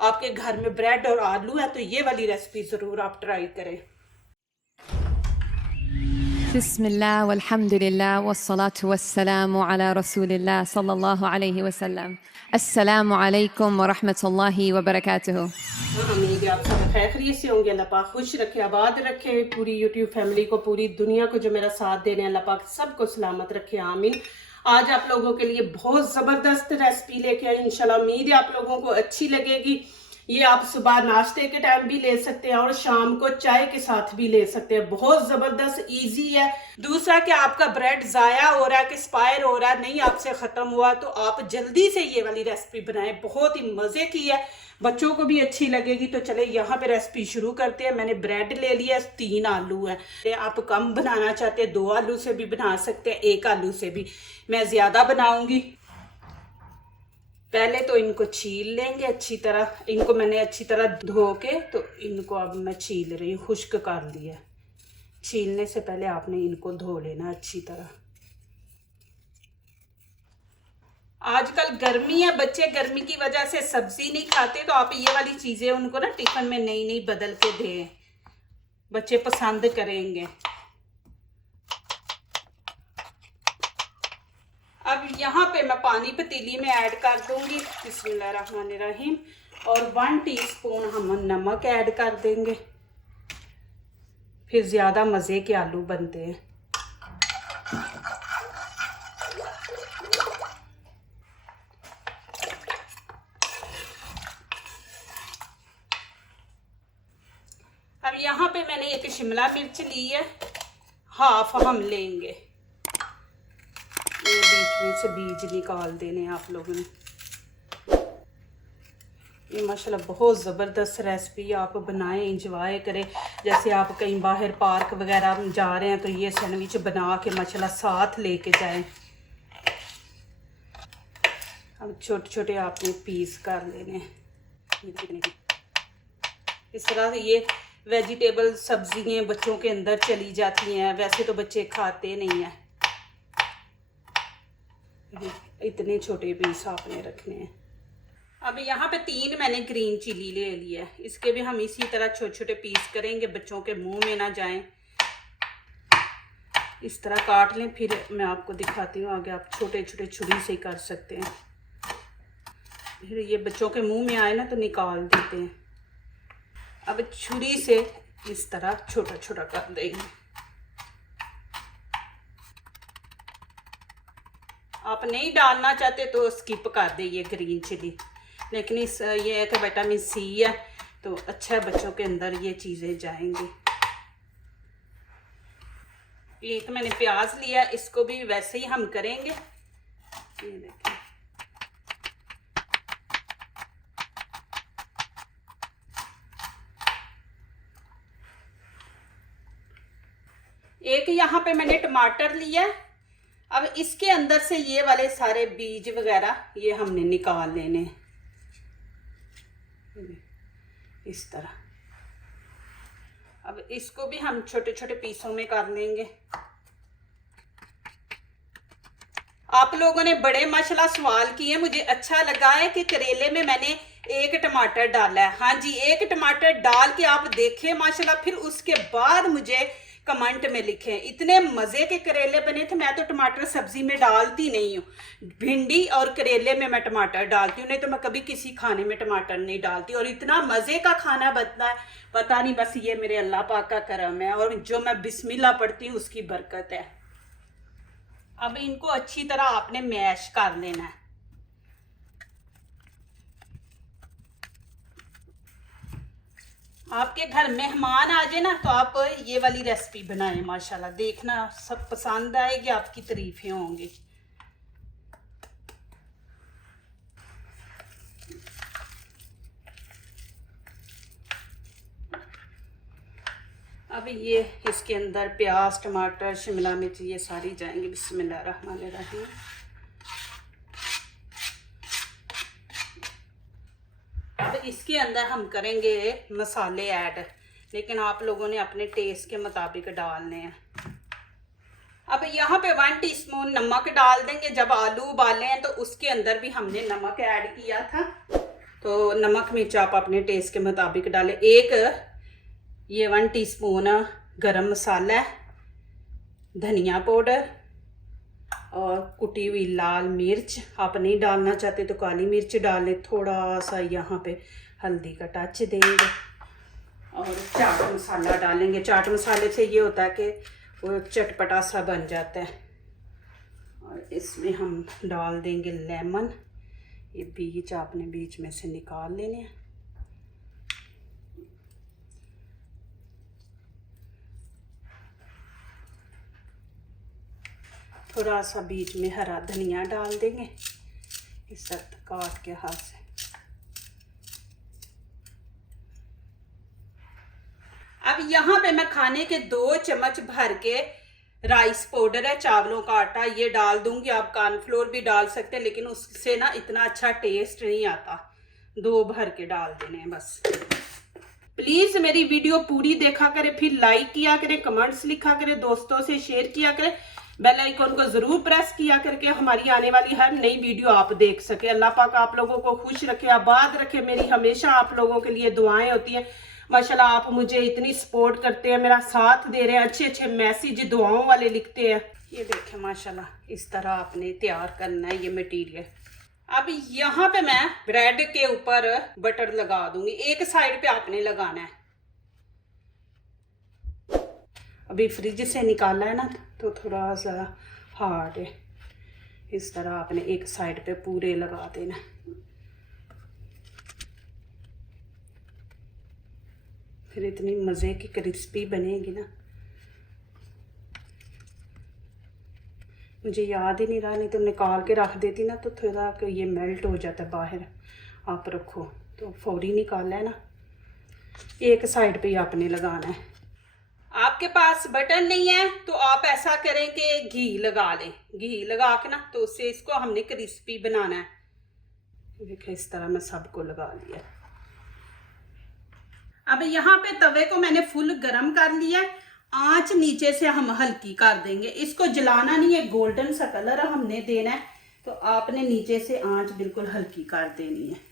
आपके घर में ब्रेड और आलू है तो ये वाली रेसिपी ज़रूर आप ट्राई करें। बिस्मिल्लाह वल्हम्दुलिल्लाह वस्सलातु वस्सलामु अला रसूलिल्लाह सल्लल्लाहु अलैहि वसल्लम। अस्सलामु अलैकुम व रहमतुल्लाहि व बरकातुहू। उम्मीद है आप सब खैरियत से होंगे। अल्लाह पाक खुश रखे, आबाद रखे पूरी यूट्यूब फैमिली को, पूरी दुनिया को जो मेरा साथ दे रहे हैं, अल्लाह पाक सबको सलामत रखे, आमीन। आज आप लोगों के लिए बहुत ज़बरदस्त रेसिपी लेके आई इंशाल्लाह। उम्मीद है आप लोगों को अच्छी लगेगी। ये आप सुबह नाश्ते के टाइम भी ले सकते हैं और शाम को चाय के साथ भी ले सकते हैं। बहुत ज़बरदस्त इजी है। दूसरा कि आपका ब्रेड ज़ाया हो रहा है, कि एक्सपायर हो रहा है, नहीं आपसे ख़त्म हुआ, तो आप जल्दी से ये वाली रेसिपी बनाएं। बहुत ही मज़े की है, बच्चों को भी अच्छी लगेगी। तो चले यहाँ पे रेसिपी शुरू करते हैं। मैंने ब्रेड ले लिया, 3 आलू है। आप कम बनाना चाहते हैं 2 आलू से भी बना सकते हैं, 1 आलू से भी। मैं ज़्यादा बनाऊंगी। पहले तो इनको छील लेंगे अच्छी तरह। इनको मैंने अच्छी तरह धो के तो इनको अब मैं छील रही हूँ, खुश्क कर लिया। छीलने से पहले आपने इनको धो लेना अच्छी तरह। आजकल गर्मी है, बच्चे गर्मी की वजह से सब्जी नहीं खाते, तो आप ये वाली चीज़ें उनको ना टिफिन में नई नई बदल के दें, बच्चे पसंद करेंगे। अब यहाँ पे मैं पानी पतीली में ऐड कर दूंगी, बिस्मिल्लाहिर्रहमानिर्रहीम। और 1 टीस्पून हम नमक ऐड कर देंगे, फिर ज़्यादा मज़े के आलू बनते हैं। अब यहाँ पे मैंने एक शिमला मिर्च ली है, हाफ हम लेंगे। ये बीच में से बीज निकाल देने आप लोगों ने। ये माशाल्लाह बहुत ज़बरदस्त रेसिपी, आप बनाएं, इंजॉय करें। जैसे आप कहीं बाहर पार्क वगैरह जा रहे हैं तो ये सैंडविच बना के माशाल्लाह साथ लेके जाएं। अब छोटे छोटे आपने पीस कर लेने। इस तरह से ये वेजिटेबल सब्जियाँ बच्चों के अंदर चली जाती हैं। वैसे तो बच्चे खाते नहीं हैं। इतने छोटे पीस आपने रखने हैं। अब यहाँ पे 3 मैंने ग्रीन चिली ले लिया है। इसके भी हम इसी तरह छोटे छोटे पीस करेंगे, बच्चों के मुंह में ना जाएं। इस तरह काट लें, फिर मैं आपको दिखाती हूँ आगे। आप छोटे छोटे छुरी से कर सकते हैं। फिर ये बच्चों के मुंह में आए ना तो निकाल देते हैं। अब छुरी से इस तरह छोटा छोटा कर देंगे। आप नहीं डालना चाहते तो स्किप कर दे ये ग्रीन चिली, लेकिन इस ये है कि विटामिन सी है तो अच्छा है, बच्चों के अंदर ये चीज़ें जाएंगी। एक मैंने प्याज लिया, इसको भी वैसे ही हम करेंगे। ये देखिए, एक यहाँ पे मैंने टमाटर लिया। अब इसके अंदर से ये वाले सारे बीज वगैरह ये हमने निकाल लेने इस तरह। अब इसको भी हम छोटे छोटे पीसों में कर लेंगे। आप लोगों ने बड़े माशाल्लाह सवाल किए, मुझे अच्छा लगा है कि करेले में मैंने 1 टमाटर डाला है। हाँ जी, 1 टमाटर डाल के आप देखें माशाल्लाह, फिर उसके बाद मुझे कमेंट में लिखें। इतने मज़े के करेले बने थे। मैं तो टमाटर सब्जी में डालती नहीं हूँ, भिंडी और करेले में मैं टमाटर डालती हूँ, नहीं तो मैं कभी किसी खाने में टमाटर नहीं डालती। और इतना मज़े का खाना बनता है, पता नहीं, बस ये मेरे अल्लाह पाक का करम है और जो मैं बिस्मिल्लाह पढ़ती हूँ उसकी बरकत है। अब इनको अच्छी तरह आपने मैश कर लेना है। आपके घर मेहमान आ जाए ना तो आप ये वाली रेसिपी बनाएं, माशाल्लाह देखना सब पसंद आएगी, आपकी तारीफें होंगी। अब ये इसके अंदर प्याज, टमाटर, शिमला मिर्च ये सारी जाएंगे। बिस्मिल्लाहिर्रहमानिर्रहीम। अब इसके अंदर हम करेंगे मसाले ऐड, लेकिन आप लोगों ने अपने टेस्ट के मुताबिक डालने हैं। अब यहाँ पे 1 टीस्पून नमक डाल देंगे। जब आलू उबाले हैं तो उसके अंदर भी हमने नमक ऐड किया था। तो नमक मिर्च आप अपने टेस्ट के मुताबिक डालें। एक ये 1 टीस्पून गरम मसाला है, धनिया पाउडर और कुटी हुई लाल मिर्च। आप नहीं डालना चाहते तो काली मिर्च डाल लें। थोड़ा सा यहाँ पे हल्दी का टच देंगे और चाट मसाला डालेंगे। चाट मसाले से ये होता है कि वो चटपटा सा बन जाता है। और इसमें हम डाल देंगे लेमन। ये बीज आपने बीच में से निकाल लेने हैं। थोड़ा सा बीच में हरा धनिया डाल देंगे इस तरह काट के हाथ से। अब यहाँ पे मैं खाने के 2 चम्मच भर के राइस पाउडर है, चावलों का आटा, ये डाल दूंगी। आप कॉर्नफ्लोर भी डाल सकते हैं लेकिन उससे ना इतना अच्छा टेस्ट नहीं आता। 2 भर के डाल देने हैं बस। प्लीज मेरी वीडियो पूरी देखा करें, फिर लाइक किया करें, कमेंट्स लिखा करें, दोस्तों से शेयर किया करें, बेल आइकन को जरूर प्रेस किया करके हमारी आने वाली हर नई वीडियो आप देख सके। अल्लाह पाक आप लोगों को खुश रखे, आबाद रखे। मेरी हमेशा आप लोगों के लिए दुआएं होती हैं। माशाल्लाह आप मुझे इतनी सपोर्ट करते हैं, मेरा साथ दे रहे हैं, अच्छे अच्छे मैसेज दुआओं वाले लिखते हैं। ये देखें माशाल्लाह इस तरह आपने तैयार करना है ये मटेरियल। अब यहाँ पे मैं ब्रेड के ऊपर बटर लगा दूंगी। एक साइड पे आपने लगाना है। अभी फ्रिज से निकाला है ना तो थोड़ा सा हार्ड है। इस तरह आपने एक साइड पे पूरे लगा देना। फिर इतनी मज़े की क्रिस्पी बनेगी ना, मुझे याद ही नहीं रहा, नहीं तो निकाल के रख देती ना तो थोड़ा कि ये मेल्ट हो जाता है बाहर। आप रखो तो फौरी निकाला है ना। एक साइड पे ही आपने लगाना है। आपके पास बटर नहीं है तो आप ऐसा करें कि घी लगा लें। घी लगा के ना तो उससे इसको हमने क्रिस्पी बनाना है। देखिए इस तरह मैं सबको लगा लिया। अब यहाँ पे तवे को मैंने फुल गरम कर लिया। आंच नीचे से हम हल्की कर देंगे। इसको जलाना नहीं है, गोल्डन सा कलर हमने देना है तो आपने नीचे से आंच बिल्कुल हल्की कर देनी है।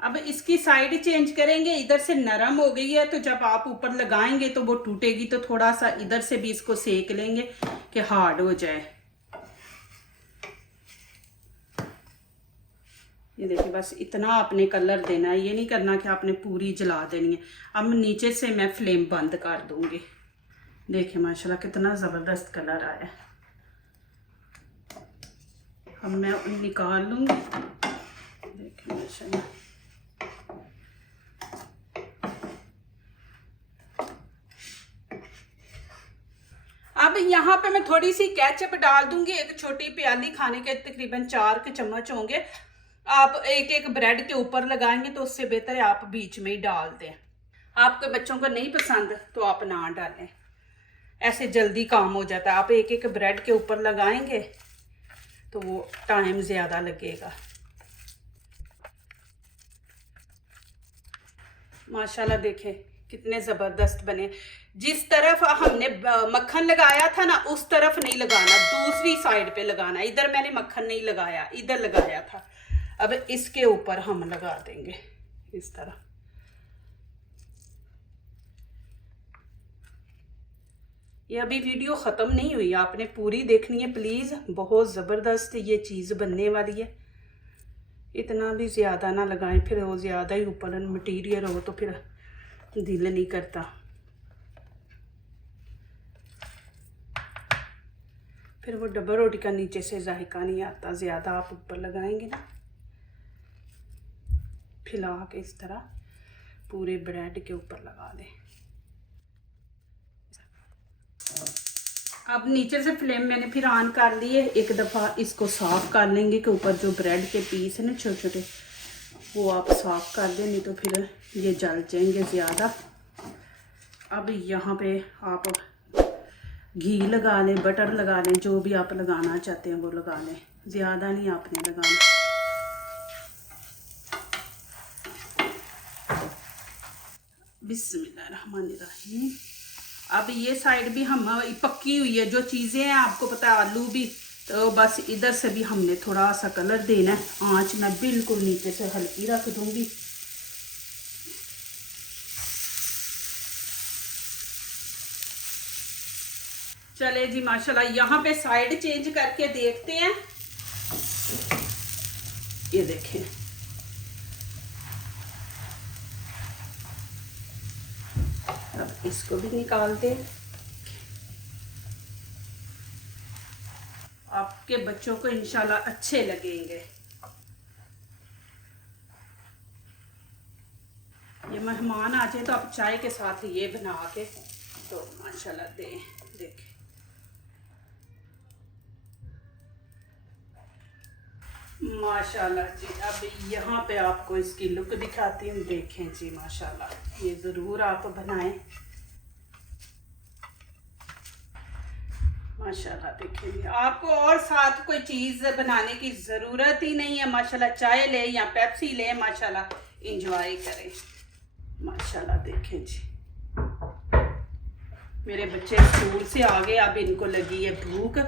अब इसकी साइड चेंज करेंगे। इधर से नरम हो गई है तो जब आप ऊपर लगाएंगे तो वो टूटेगी, तो थोड़ा सा इधर से भी इसको सेक लेंगे कि हार्ड हो जाए। ये देखिए बस इतना आपने कलर देना है, ये नहीं करना कि आपने पूरी जला देनी है। अब नीचे से मैं फ्लेम बंद कर दूंगी। देखिए माशाल्लाह कितना ज़बरदस्त कलर आया। अब मैं निकाल लूँगी। देखिए माशाल्लाह अब यहाँ पे मैं थोड़ी सी केचप डाल दूंगी। एक छोटी प्याली, खाने के तकरीबन 4 के चम्मच होंगे। आप एक एक ब्रेड के ऊपर लगाएंगे तो उससे बेहतर है आप बीच में ही डाल दें। आपके बच्चों को नहीं पसंद तो आप ना डालें, ऐसे जल्दी काम हो जाता है। आप एक एक ब्रेड के ऊपर लगाएंगे तो वो टाइम ज़्यादा लगेगा। माशाल्लाह देखें कितने ज़बरदस्त बने। जिस तरफ हमने मक्खन लगाया था ना उस तरफ नहीं लगाना, दूसरी साइड पे लगाना। इधर मैंने मक्खन नहीं लगाया, इधर लगाया था। अब इसके ऊपर हम लगा देंगे इस तरह। ये अभी वीडियो ख़त्म नहीं हुई, आपने पूरी देखनी है प्लीज़। बहुत ज़बरदस्त ये चीज़ बनने वाली है। इतना भी ज़्यादा ना लगाएं, फिर वो ज़्यादा ही ऊपर मटीरियल हो तो फिर दिल नहीं करता। फिर वो डबल रोटी का नीचे से जायका नहीं आता। ज़्यादा आप ऊपर लगाएंगे ना, फैला के इस तरह पूरे ब्रेड के ऊपर लगा दें। अब नीचे से फ्लेम मैंने फिर ऑन कर ली है। एक दफ़ा इसको साफ़ कर लेंगे कि ऊपर जो ब्रेड के पीस है ना छोटे छोटे, वो आप साफ़ कर दें, नहीं तो फिर ये जल जाएंगे ज़्यादा। अब यहाँ पे आप घी लगा लें, बटर लगा लें, जो भी आप लगाना चाहते हैं वो लगा लें। ज़्यादा नहीं आपने लगाना। बिस्मिल्लाहिर्रहमानिर्रहीम। अब ये साइड भी हम पक्की हुई है, जो चीज़ें हैं आपको पता है, आलू भी, तो बस इधर से भी हमने थोड़ा सा कलर देना है। आंच मैं बिल्कुल नीचे से हल्की रख दूंगी। चले जी माशाल्लाह, यहाँ पे साइड चेंज करके देखते हैं। ये देखें, अब इसको भी निकालते हैं। आपके बच्चों को इंशाल्लाह अच्छे लगेंगे। ये मेहमान आ जाए तो आप चाय के साथ ये बना के तो माशाल्लाह देखें। माशाल्लाह जी, अब यहाँ पे आपको इसकी लुक दिखाती हूँ। देखें जी माशाल्लाह, ये ज़रूर आप बनाएं। माशाल्लाह देखेंगे, आपको और साथ कोई चीज़ बनाने की ज़रूरत ही नहीं है। माशाल्लाह चाय ले या पेप्सी ले, माशाल्लाह इंजॉय करें। माशाल्लाह देखें जी, मेरे बच्चे स्कूल से आ गए, अब इनको लगी है भूख,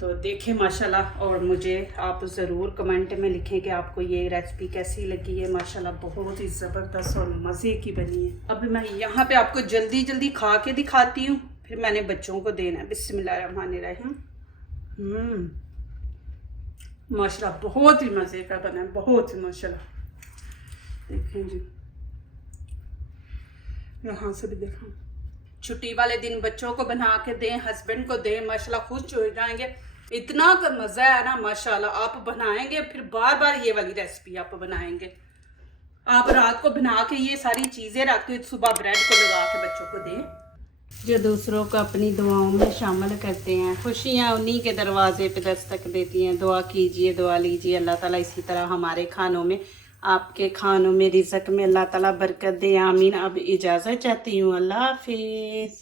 तो देखें माशाल्लाह। और मुझे आप ज़रूर कमेंट में लिखें कि आपको ये रेसिपी कैसी लगी है। माशाल्लाह बहुत ही ज़बरदस्त और मज़े की बनी है। अब मैं यहाँ पे आपको जल्दी जल्दी खा के दिखाती हूँ, फिर मैंने बच्चों को देना है। बिस्मिल्लाहिर्रहमानिर्रहीम। माशाल्लाह बहुत ही मज़े का बना है, बहुत ही माशाल्लाह। देखें जी, यहाँ से भी देखो। छुट्टी वाले दिन बच्चों को बना के दें, हस्बैंड को दें, माशाल्लाह खुश हो जाएंगे। इतना का मज़ा है ना माशाल्लाह। आप बनाएंगे फिर बार बार ये वाली रेसिपी आप बनाएंगे। आप रात को बना के ये सारी चीज़ें रख के सुबह ब्रेड को लगा के बच्चों को दें। जो दूसरों को अपनी दुआओं में शामिल करते हैं, खुशियाँ उन्हीं के दरवाजे पे दस्तक देती हैं। दुआ कीजिए, दुआ लीजिए, अल्लाह ताला इसी तरह हमारे खानों में, आपके खानों में, रिज़्क़ में अल्लाह ताला बरकत दे। आमीन। अब इजाज़त चाहती हूँ, अल्लाह हाफिज़।